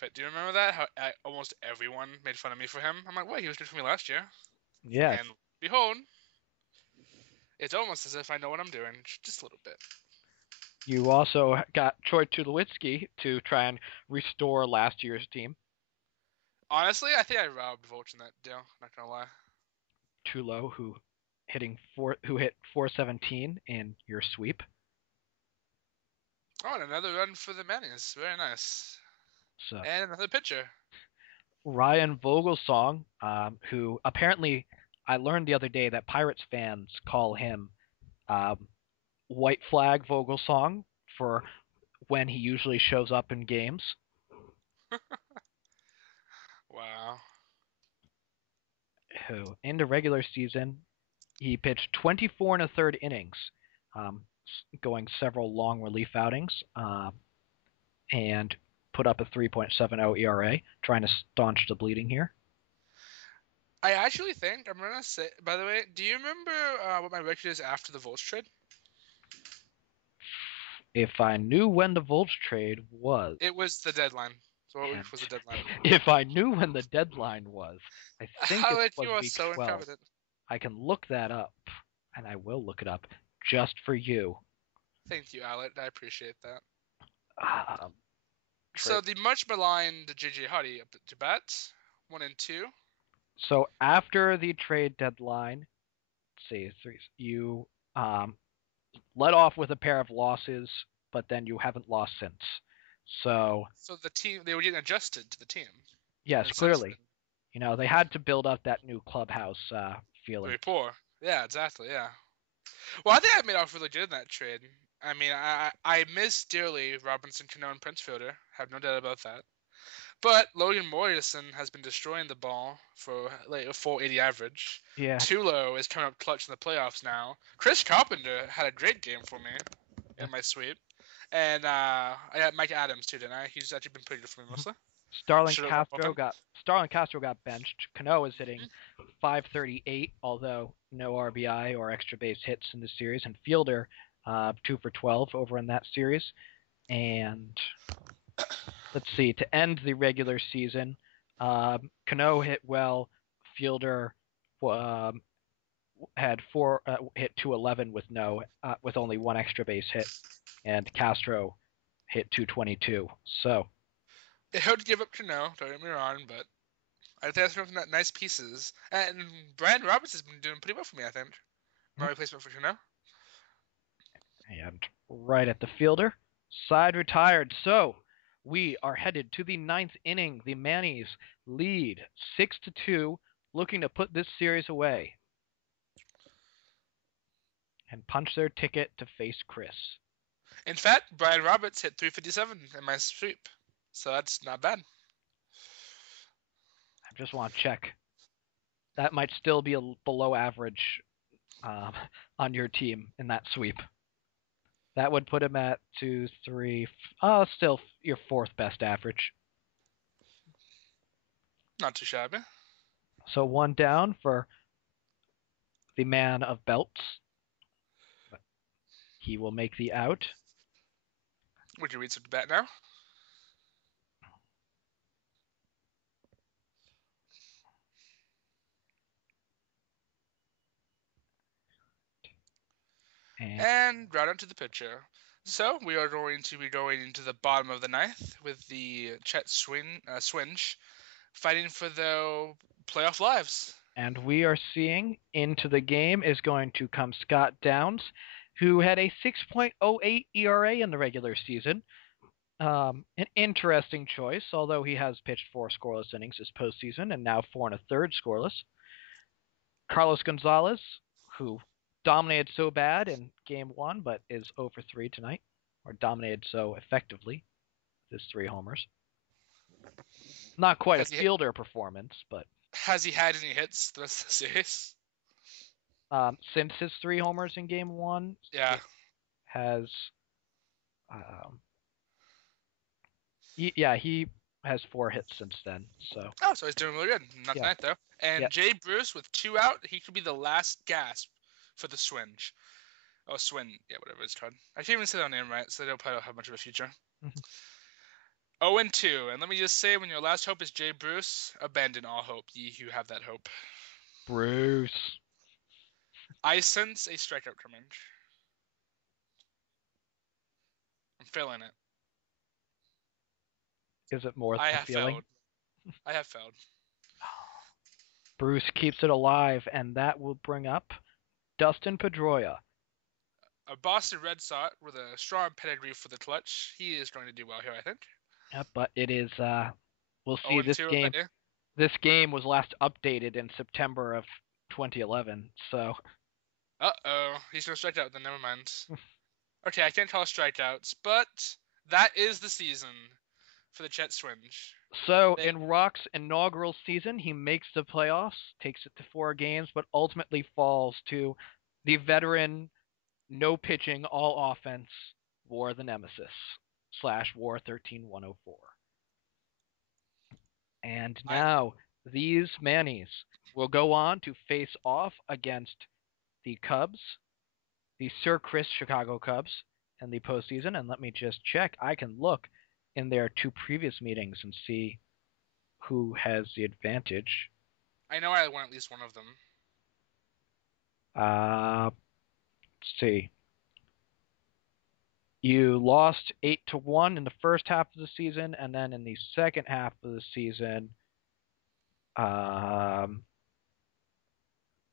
But do you remember that? How almost everyone made fun of me for him. I'm like, wait, he was good for me last year. Yes. And behold, it's almost as if I know what I'm doing, just a little bit. You also got Troy Tulowitzki to try and restore last year's team. Honestly, I think I robbed Volch in that deal. Not gonna lie. Tulo, who hit 417 in your sweep. Oh, and another run for the Mannies. Very nice. So And another pitcher. Ryan Vogelsong, who apparently I learned the other day that Pirates fans call him um, White Flag Vogelsong for when he usually shows up in games. Wow. Who in the regular season he pitched 24 and a third innings, um, going several long relief outings, and put up a 3.70 ERA, trying to staunch the bleeding here. I actually think I'm gonna say. By the way, do you remember what my record is after the Volch trade? If I knew when the Volch trade was, It was the deadline. So what and week was the deadline? if I knew when the dedeadline was, I think it Alec, was you are week so 12. incompetent. I can look that up, and I will look it up just for you. Thank you, Alec. I appreciate that. Um, So the much maligned JJ Huddy up to bat, 1-2. So after the trade deadline, let's see, you led off with a pair of losses, but then you haven't lost since. So So the team they were getting adjusted to the team. yes, And since clearly, then, they had to build up that new clubhouse feeling. very poor. Yeah, exactly. Yeah. Well, I think I made off really good in that trade. I mean, I miss dearly Robinson, Cano, and Prince Fielder. Have no doubt about that. But Logan Morrison has been destroying the ball for like a 480 average. Yeah, Tulo is coming up clutch in the playoffs now. Chris Carpenter had a great game for me yeah. in my sweep. And I got Mike Adams too, didn't I? He's actually been pretty good for me mostly. Starlin Should have got Castro him. got Starlin Castro got benched. Cano is hitting 538, although no RBI or extra base hits in the series, and Fielder 2 for 12 over in that series. And let's see, to end the regular season, Cano hit well. Fielder um, had hit 211 with only one extra base hit, and Castro hit 222. So It hurt to give up Cano, don't get me wrong, but I think that's some nice pieces. And Brandon Roberts has been doing pretty well for me, I think. My replacement for Cano. and right at the fielder, side retired. So we are headed to the ninth inning. The Mannies lead 6-2, looking to put this series away and punch their ticket to face Chris. In fact, Brian Roberts hit 357 in my sweep, so that's not bad. I just want to check. That might still be below average on your team in that sweep. That would put him at 2, 3. Still your fourth best average. Not too shabby. So one down for the man of belts. He will make the out. Would you read some bat now? And right onto the pitcher. So we are going to be going into the bottom of the ninth with the Chet Swinge fighting for the playoff lives. And we are seeing into the game is going to come Scott Downs, who had a 6.08 ERA in the regular season. An interesting choice, although he has pitched 4 scoreless innings this postseason and now 4 1/3 scoreless. Carlos Gonzalez, who dominated so bad in game 1 but is 0 for 3 tonight, or dominated so effectively with his 3 homers. Not quite a fielder performance, but has he had any hits the rest of the series? Since his 3 homers in game 1, yeah, has he has 4 hits since then. So he's doing really good. Not tonight though. And yeah. Jay Bruce with 2 out, he could be the last gasp for the Swinge. Oh, Swin, yeah, whatever it's called. I can't even say that name right, so they don't probably don't have much of a future. Mm-hmm. 0-2, and let me just say, when your last hope is Jay Bruce, abandon all hope, ye who have that hope. Bruce. I sense a strikeout coming. I'm feeling it. Is it more I than a have feeling? failed. I have failed. Bruce keeps it alive, and that will bring up Dustin Pedroia. A Boston Red Sox with a strong pedigree for the clutch. He is going to do well here, I think. But it is, we'll see, 0-2 already. this game was last updated in September of 2011, so. Uh-oh. He's going to strike out, then never mind. Okay, I can't call strikeouts, but that is the season for the Chet Swinge. So, in Rock's inaugural season, he makes the playoffs, takes it to 4 games, but ultimately falls to the veteran, no pitching, all offense, War the Nemesis / War 13104. And now, these Mannies will go on to face off against the Cubs, the Sir Chris Chicago Cubs, in the postseason. And let me just check. I can look in their 2 previous meetings and see who has the advantage. I know I won at least one of them. Let's see. You lost 8-1 in the first half of the season, and then in the second half of the season,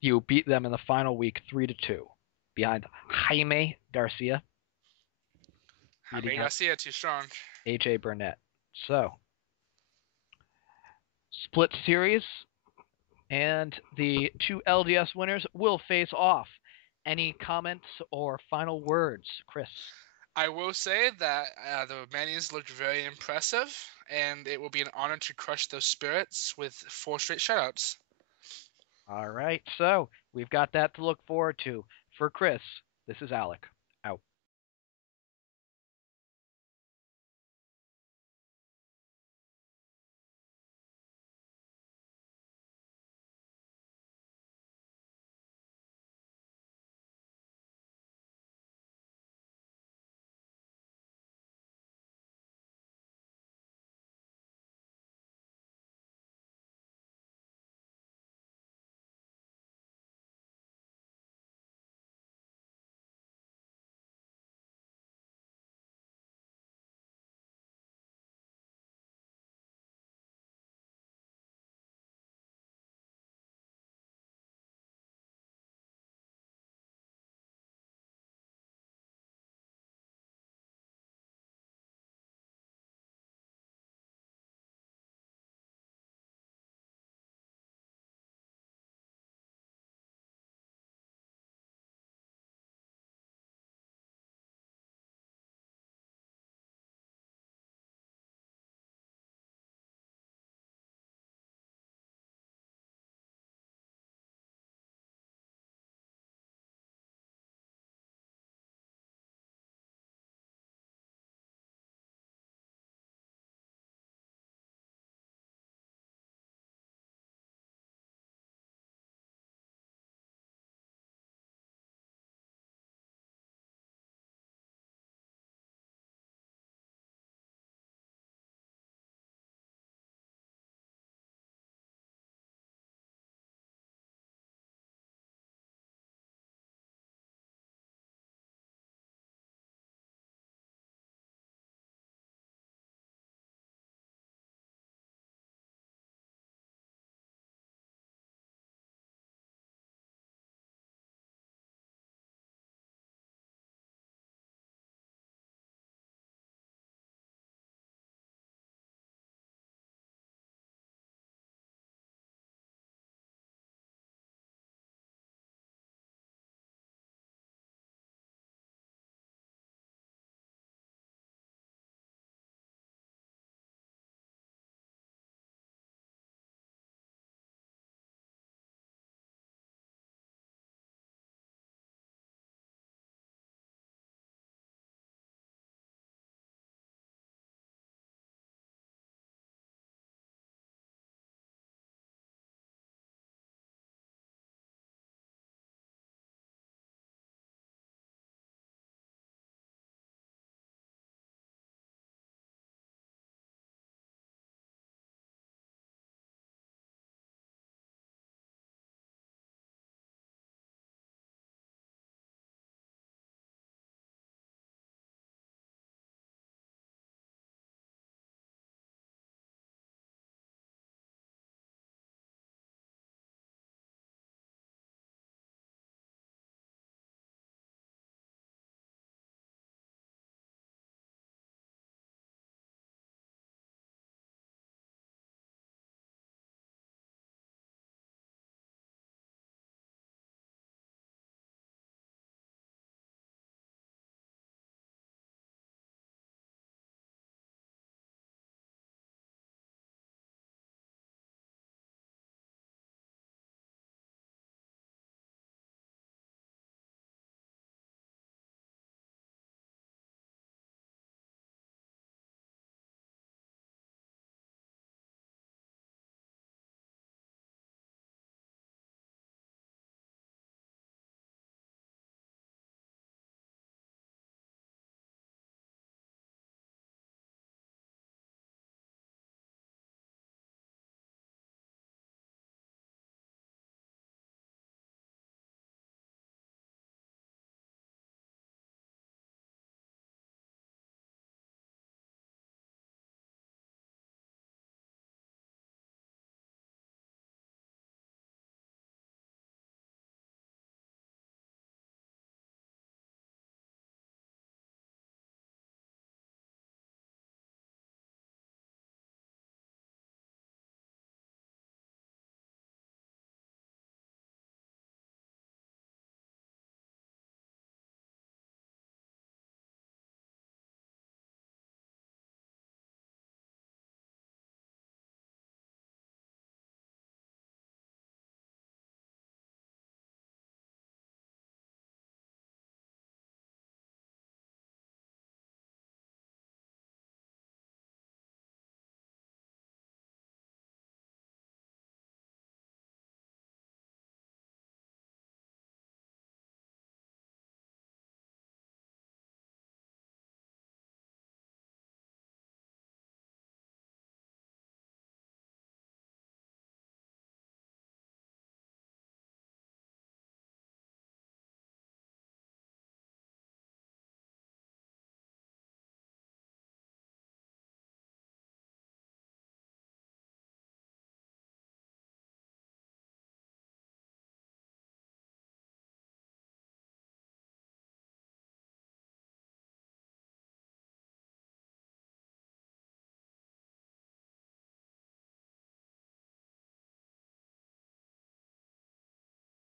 you beat them in the final week 3-2 behind Jaime Garcia. Jaime Garcia too strong. AJ Burnett. So, split series, and the 2 LDS winners will face off. Any comments or final words, Chris? I will say that the Mannies looked very impressive, and it will be an honor to crush those spirits with 4 straight shutouts. All right, so we've got that to look forward to. For Chris, this is Alec.